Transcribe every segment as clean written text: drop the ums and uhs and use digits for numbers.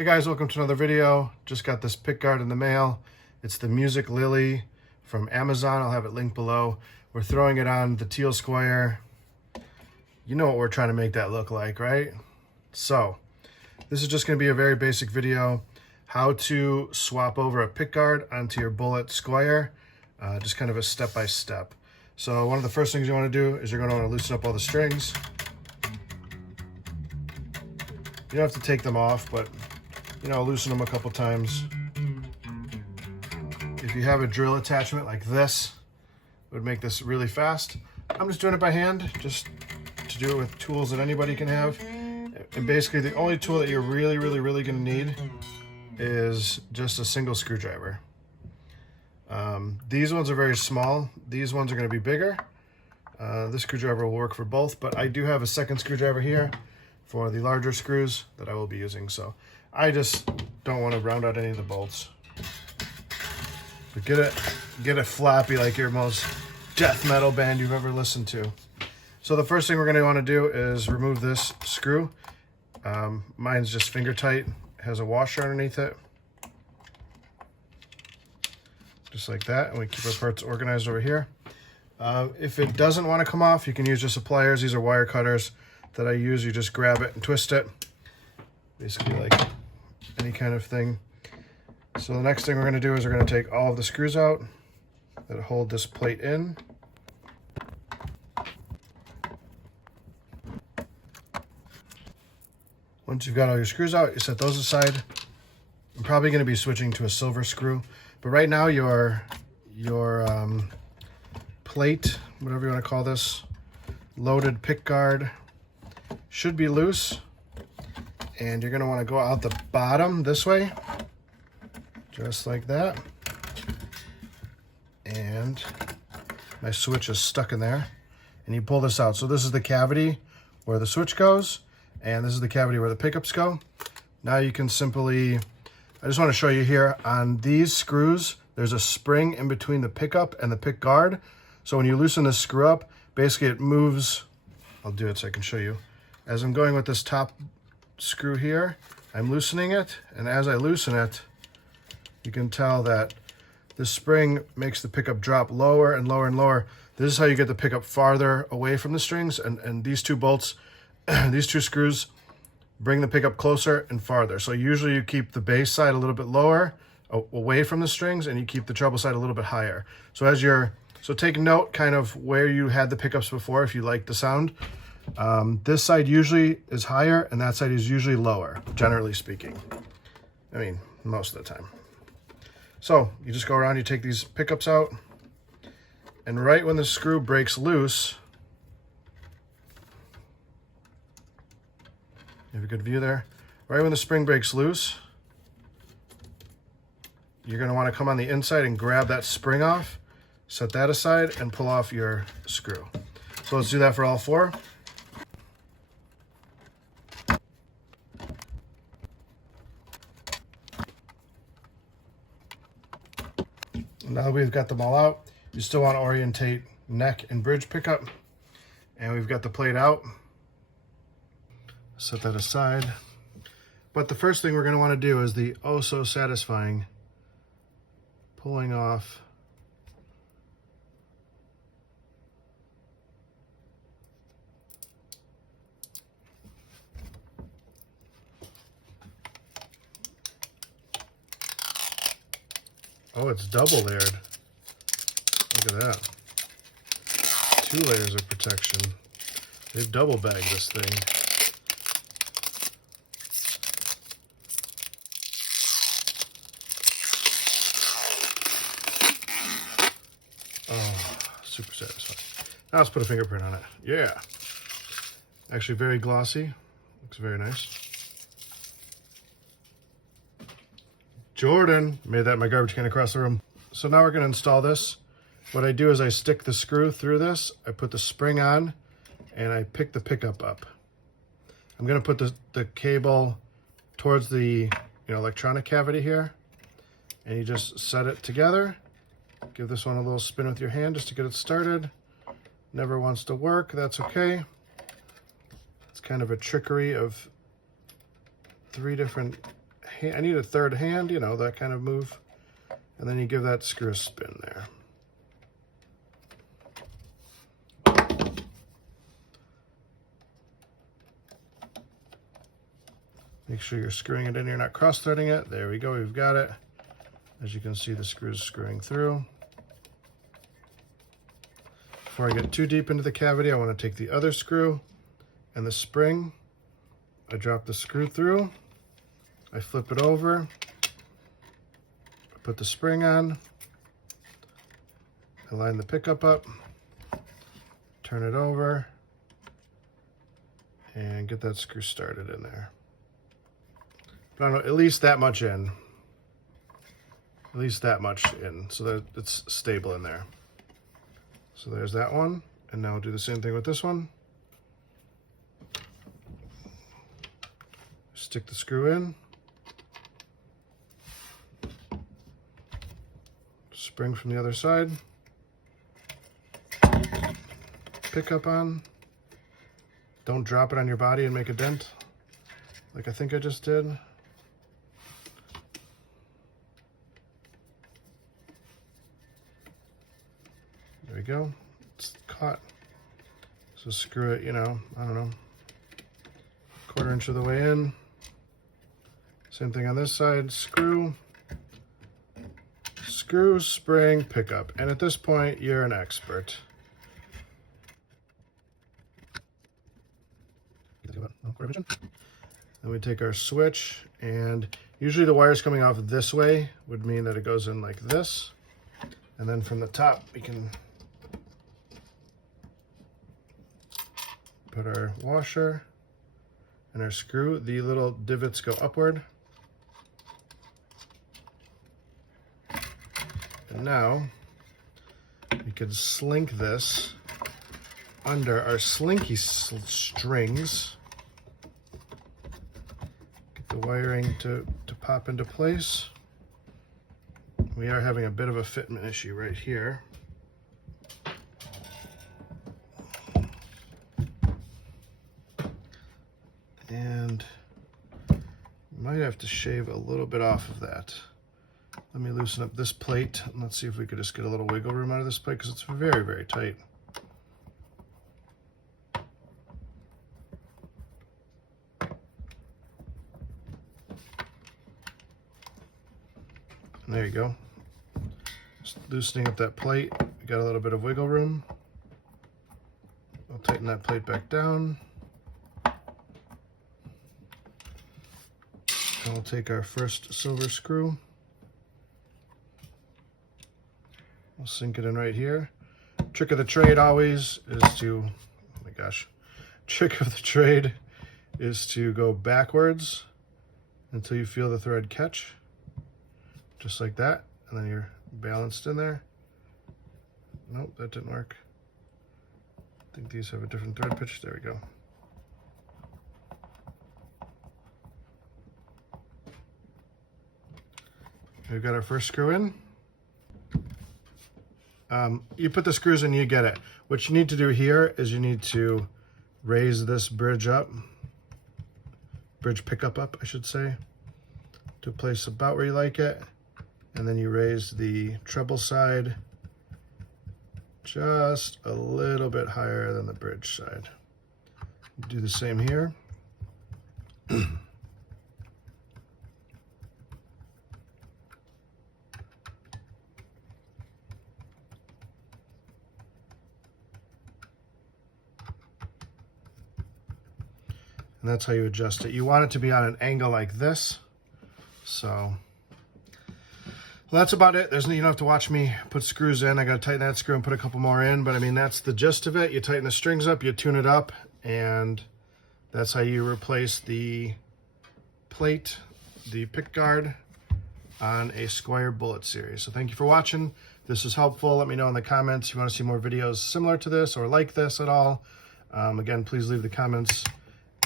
Hey guys, welcome to another video. Just got this pickguard in the mail. It's the Musiclily from Amazon. I'll have it linked below. We're throwing it on the teal Squier. You know what we're trying to make that look like, right? So, this is just going to be a very basic video. How to swap over a pickguard onto your bullet Squier. Just kind of a step-by-step. So one of the first things you want to do is you're going to want to loosen up all the strings. You don't have to take them off, but loosen them a couple times. If you have a drill attachment like this, it would make this really fast. I'm just doing it by hand, just to do it with tools that anybody can have. And basically the only tool that you're really going to need is just a single screwdriver. These ones are very small. These ones are going to be bigger. This screwdriver will work for both, but I do have a second screwdriver here for the larger screws that I will be using. So I just don't want to round out any of the bolts. But get it floppy like your most death metal band you've ever listened to. So the first thing we're going to want to do is remove this screw. Mine's just finger tight. It has a washer underneath it. Just like that, and we keep our parts organized over here. If it doesn't want to come off, you can use just pliers. These are wire cutters that I use. You just grab it and twist it. Basically like any kind of thing. So the next thing we're going to do is we're going to take all of the screws out that hold this plate in. Once you've got all your screws out, you set those aside. I'm probably going to be switching to a silver screw, but right now your plate, whatever you want to call this, loaded pickguard should be loose. And you're going to want to go out the bottom this way, just like that. And my switch is stuck in there. And you pull this out. So this is the cavity where the switch goes, and this is the cavity where the pickups go. Now you can simply, I just want to show you here, on these screws, there's a spring in between the pickup and the pickguard. So when you loosen this screw up, basically it moves. I'll do it so I can show you. As I'm going with this top screw here, I'm loosening it, and as I loosen it, you can tell that this spring makes the pickup drop lower and lower and lower. This is how you get the pickup farther away from the strings, and these two bolts, these two screws bring the pickup closer and farther. So usually you keep the bass side a little bit lower away from the strings, and you keep the treble side a little bit higher. So take note kind of where you had the pickups before if you like the sound. This side usually is higher and that side is usually lower, generally speaking. I mean, most of the time. So you just go around, you take these pickups out, and right when the screw breaks loose, you have a good view there. Right when the spring breaks loose, you're going to want to come on the inside and grab that spring off, set that aside, and pull off your screw. So let's do that for all four. Now that we've got them all out, you still want to orientate neck and bridge pickup. And we've got the plate out. Set that aside. But the first thing we're going to want to do is the oh so satisfying pulling off oh, it's double layered. Look at that. 2 layers of protection. They've double bagged this thing. Oh, super satisfying. Now let's put a fingerprint on it. Yeah. Actually very glossy. Looks very nice. Jordan made that in my garbage can across the room. So now we're going to install this. What I do is I stick the screw through this, I put the spring on, and I pick the pickup up. I'm going to put the cable towards the electronic cavity here, and you just set it together. Give this one a little spin with your hand just to get it started. Never wants to work, that's okay. It's kind of a trickery of 3 different hand, I need a third hand, you know, that kind of move. And then you give that screw a spin there. Make sure you're screwing it in, you're not cross-threading it. There we go, we've got it. As you can see, the screw's screwing through. Before I get too deep into the cavity, I want to take the other screw and the spring. I drop the screw through, I flip it over, I put the spring on, I line the pickup up, turn it over, and get that screw started in there. But I don't know, at least that much in. At least that much in, so that it's stable in there. So there's that one, and now we'll do the same thing with this one. Stick the screw in. Spring from the other side. Pickup on. Don't drop it on your body and make a dent, like I think I just did. There we go, it's caught. So screw it, you know, I don't know, 1/4 inch of the way in. Same thing on this side, screw, spring, pickup. And at this point, you're an expert. Then we take our switch, and usually the wires coming off this way would mean that it goes in like this. And then from the top, we can put our washer and our screw. The little divots go upward. And now we could slink this under our slinky strings. Get the wiring to pop into place. We are having a bit of a fitment issue right here. And might have to shave a little bit off of that. Let me loosen up this plate, and let's see if we could just get a little wiggle room out of this plate, because it's very, very tight. And there you go. Just loosening up that plate. We got a little bit of wiggle room. I'll tighten that plate back down. And we'll take our first silver screw. We'll sink it in right here. Trick of the trade always is to, oh my gosh, trick of the trade is to go backwards until you feel the thread catch, just like that, and then you're balanced in there. Nope, that didn't work. I think these have a different thread pitch. There we go. We've got our first screw in. You put the screws in, you get it. What you need to do here is you need to raise this bridge up, bridge pickup up, I should say, to a place about where you like it. And then you raise the treble side just a little bit higher than the bridge side. Do the same here. And that's how you adjust it. You want it to be on an angle like this. So, well, that's about it. You don't have to watch me put screws in. I got to tighten that screw and put a couple more in. But I mean, that's the gist of it. You tighten the strings up, you tune it up, and that's how you replace the plate, the pickguard, on a Squier Bullet series. So thank you for watching. If this is helpful, let me know in the comments if you want to see more videos similar to this or like this at all. Again, please leave the comments.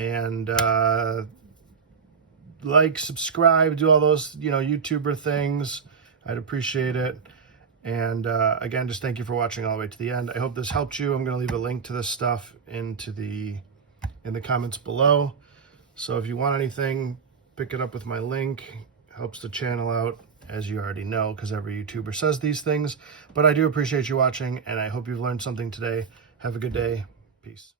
And like, subscribe, do all those, YouTuber things. I'd appreciate it. And again, just thank you for watching all the way to the end. I hope this helped you. I'm going to leave a link to this stuff in the comments below. So if you want anything, Pick it up with my link. Helps the channel out, as you already know, because every YouTuber says these things. But I do appreciate you watching, and I hope you've learned something today. Have a good day. Peace.